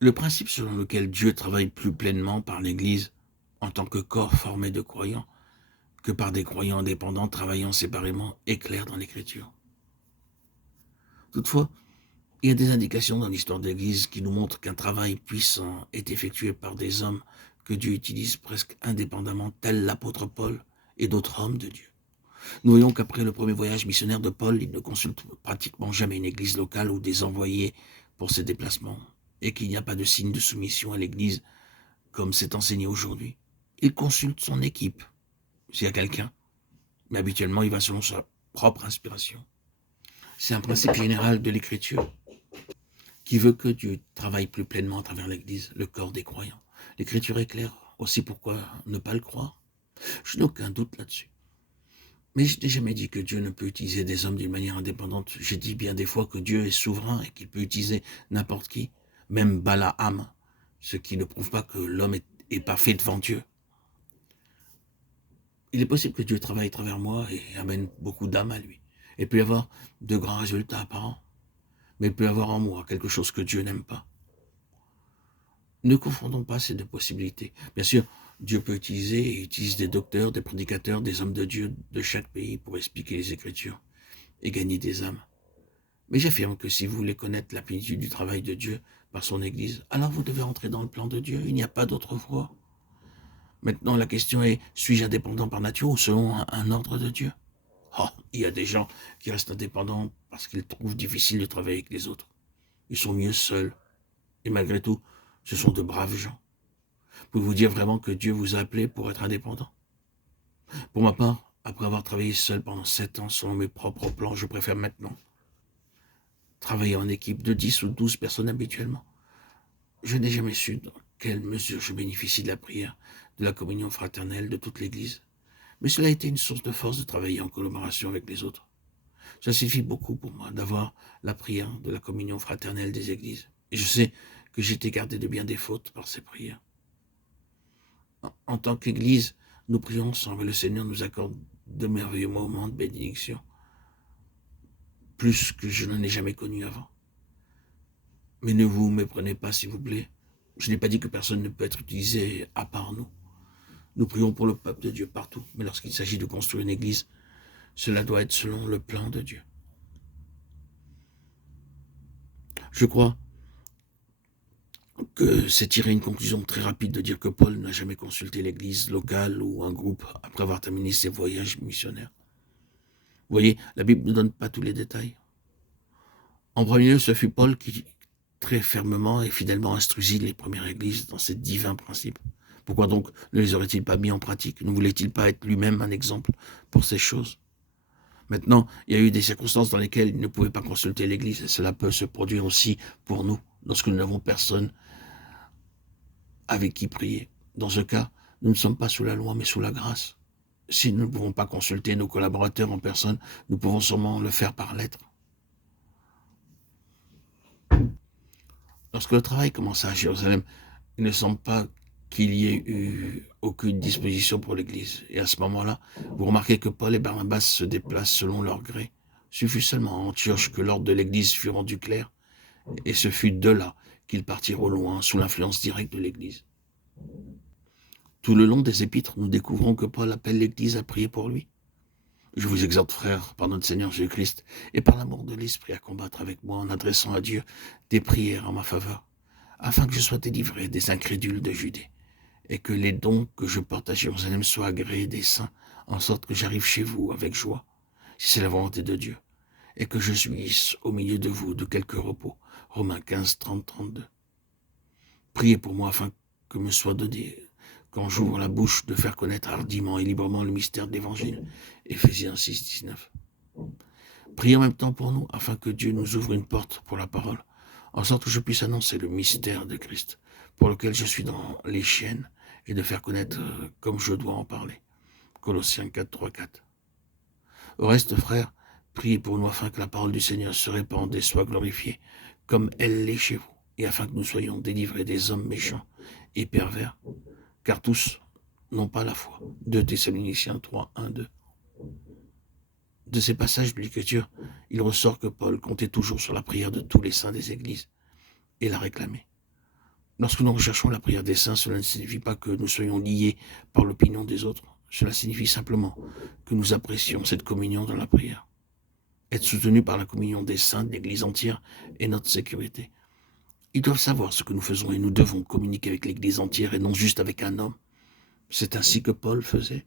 Le principe selon lequel Dieu travaille plus pleinement par l'Église en tant que corps formé de croyants que par des croyants indépendants travaillant séparément est clair dans l'Écriture. Toutefois, il y a des indications dans l'histoire de l'Église qui nous montrent qu'un travail puissant est effectué par des hommes que Dieu utilise presque indépendamment, tels l'apôtre Paul et d'autres hommes de Dieu. Nous voyons qu'après le premier voyage missionnaire de Paul, il ne consulte pratiquement jamais une église locale ou des envoyés pour ses déplacements, et qu'il n'y a pas de signe de soumission à l'église comme c'est enseigné aujourd'hui. Il consulte son équipe, s'il y a quelqu'un, mais habituellement il va selon sa propre inspiration. C'est un principe général de l'Écriture qui veut que Dieu travaille plus pleinement à travers l'Église, le corps des croyants. L'Écriture est claire, aussi pourquoi ne pas le croire? Je n'ai aucun doute là-dessus. Mais je n'ai jamais dit que Dieu ne peut utiliser des hommes d'une manière indépendante. J'ai dit bien des fois que Dieu est souverain et qu'il peut utiliser n'importe qui, même Balaam, ce qui ne prouve pas que l'homme est parfait devant Dieu. Il est possible que Dieu travaille à travers moi et amène beaucoup d'âmes à lui. Il peut y avoir de grands résultats apparents, mais il peut y avoir en moi quelque chose que Dieu n'aime pas. Ne confondons pas ces deux possibilités. Bien sûr, Dieu peut utiliser et utilise des docteurs, des prédicateurs, des hommes de Dieu de chaque pays pour expliquer les Écritures et gagner des âmes. Mais j'affirme que si vous voulez connaître la plénitude du travail de Dieu par son Église, alors vous devez entrer dans le plan de Dieu. Il n'y a pas d'autre voie. Maintenant, la question est, suis-je indépendant par nature ou selon un ordre de Dieu? Oh, il y a des gens qui restent indépendants parce qu'ils trouvent difficile de travailler avec les autres. Ils sont mieux seuls. Et malgré tout, ce sont de braves gens. Pouvez-vous dire vraiment que Dieu vous a appelé pour être indépendant? Pour ma part, après avoir travaillé seul pendant 7 ans selon mes propres plans, je préfère maintenant travailler en équipe de 10 ou 12 personnes habituellement. Je n'ai jamais su dans quelle mesure je bénéficie de la prière, de la communion fraternelle de toute l'Église. Mais cela a été une source de force de travailler en collaboration avec les autres. Ça suffit beaucoup pour moi d'avoir la prière de la communion fraternelle des Églises. Et je sais que j'ai été gardé de bien des fautes par ces prières. En tant qu'Église, nous prions ensemble et le Seigneur nous accorde de merveilleux moments de bénédiction, plus que je n'en ai jamais connu avant. Mais ne vous méprenez pas, s'il vous plaît. Je n'ai pas dit que personne ne peut être utilisé à part nous. Nous prions pour le peuple de Dieu partout, mais lorsqu'il s'agit de construire une église, cela doit être selon le plan de Dieu. Je crois que c'est tirer une conclusion très rapide de dire que Paul n'a jamais consulté l'église locale ou un groupe après avoir terminé ses voyages missionnaires. Vous voyez, la Bible ne donne pas tous les détails. En premier lieu, ce fut Paul qui, très fermement et fidèlement, instruisit les premières églises dans ces divins principes. Pourquoi donc ne les aurait-il pas mis en pratique? Ne voulait-il pas être lui-même un exemple pour ces choses? Maintenant, il y a eu des circonstances dans lesquelles il ne pouvait pas consulter l'Église, et cela peut se produire aussi pour nous, lorsque nous n'avons personne avec qui prier. Dans ce cas, nous ne sommes pas sous la loi, mais sous la grâce. Si nous ne pouvons pas consulter nos collaborateurs en personne, nous pouvons sûrement le faire par lettre. Lorsque le travail commença à Jérusalem, il ne semble pas qu'il y ait eu aucune disposition pour l'Église. Et à ce moment-là, vous remarquez que Paul et Barnabas se déplacent selon leur gré. Ce fut seulement à Antioche que l'ordre de l'Église fut rendu clair, et ce fut de là qu'ils partirent au loin, sous l'influence directe de l'Église. Tout le long des épîtres, nous découvrons que Paul appelle l'Église à prier pour lui. Je vous exhorte, frères, par notre Seigneur Jésus-Christ, et par l'amour de l'Esprit, à combattre avec moi en adressant à Dieu des prières en ma faveur, afin que je sois délivré des incrédules de Judée, et que les dons que je porte à Jérusalem soient agréés des saints, en sorte que j'arrive chez vous avec joie, si c'est la volonté de Dieu, et que je jouisse au milieu de vous de quelque repos. Romains 15, 30, 32. Priez pour moi afin que me soit donné, quand j'ouvre la bouche, de faire connaître hardiment et librement le mystère de l'Évangile. Éphésiens 6, 19. Priez en même temps pour nous, afin que Dieu nous ouvre une porte pour la parole, en sorte que je puisse annoncer le mystère de Christ, pour lequel je suis dans les chaînes, et de faire connaître comme je dois en parler. Colossiens 4, 3, 4. Au reste, frères, priez pour nous afin que la parole du Seigneur se répande et soit glorifiée, comme elle l'est chez vous, et afin que nous soyons délivrés des hommes méchants et pervers, car tous n'ont pas la foi. 2 Thessaloniciens 3, 1, 2. De ces passages de l'Écriture, il ressort que Paul comptait toujours sur la prière de tous les saints des églises et la réclamait. Lorsque nous recherchons la prière des saints, cela ne signifie pas que nous soyons liés par l'opinion des autres. Cela signifie simplement que nous apprécions cette communion dans la prière. Être soutenu par la communion des saints de l'Église entière est notre sécurité. Ils doivent savoir ce que nous faisons et nous devons communiquer avec l'Église entière et non juste avec un homme. C'est ainsi que Paul faisait.